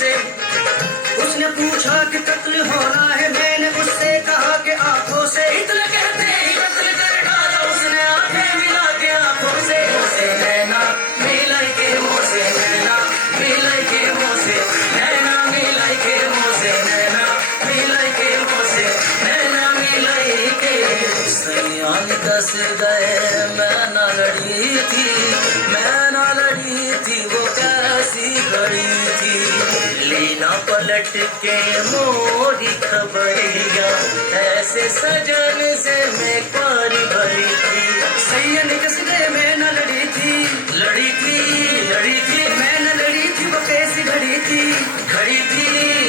से। उसने पूछा कि कत्ल होना है, मैंने उससे कहा कि आंखों से। इतना कहते ही कत्ल कर डाला उसने आंखें मिला के आंखों से। नैना मिलाई के मुंह से, नैना मिलाई के मुंह से, नैना मिलाई के मुंह से, नैना मिलाई के मुंह से, नैना मिलाई के। सयान दस गए मैं ना लड़ी थी, मैं ना लड़ी थी, वो कैसी घड़ी थी। लीना पलट के मोरी खबरिया, ऐसे सजन से मैं पारी भरी थी। सैयन किसने मैं न लड़ी थी, लड़ी थी, लड़ी थी, मैं न लड़ी थी, वो कैसी घड़ी थी, घड़ी थी,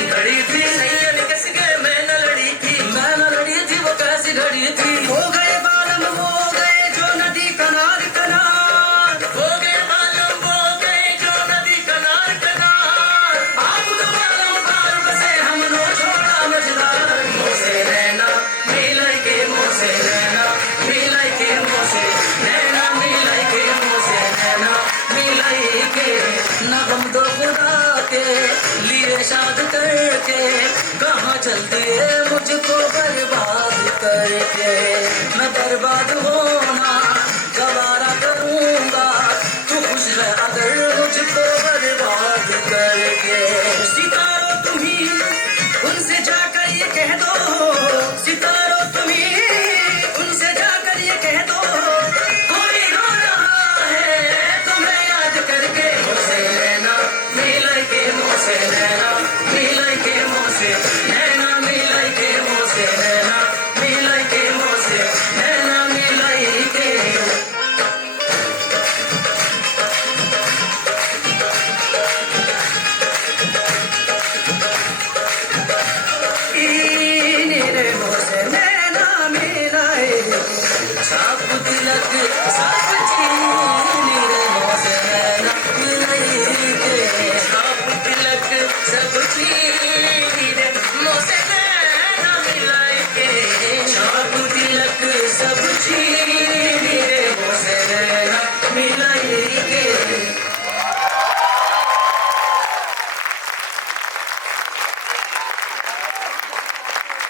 घड़ी थी। सैयन किसने मैं न लड़ी थी, मैं न लड़ी थी, वो कैसी घड़ी थी। हो गए बालम हो गए जो नदी कनार कनार, हो गए बालम हो गए जो नदी कनार कनार। आप तो बालम पार बसे हमनो छोड़ा मझधार। मुँह से नैना मिलाई के, मुँह से नैना मिलाई के, मुँह से नैना मिलाई के, मुँह से नैना मिलाई के। न गम दो खुदा के लिए शाद करके, कहाँ चलती है मुझको बर्बाद करके। मैं बर्बाद होना गवारा करूँगा, तू खुश है अगर मुझको बर्बाद करके।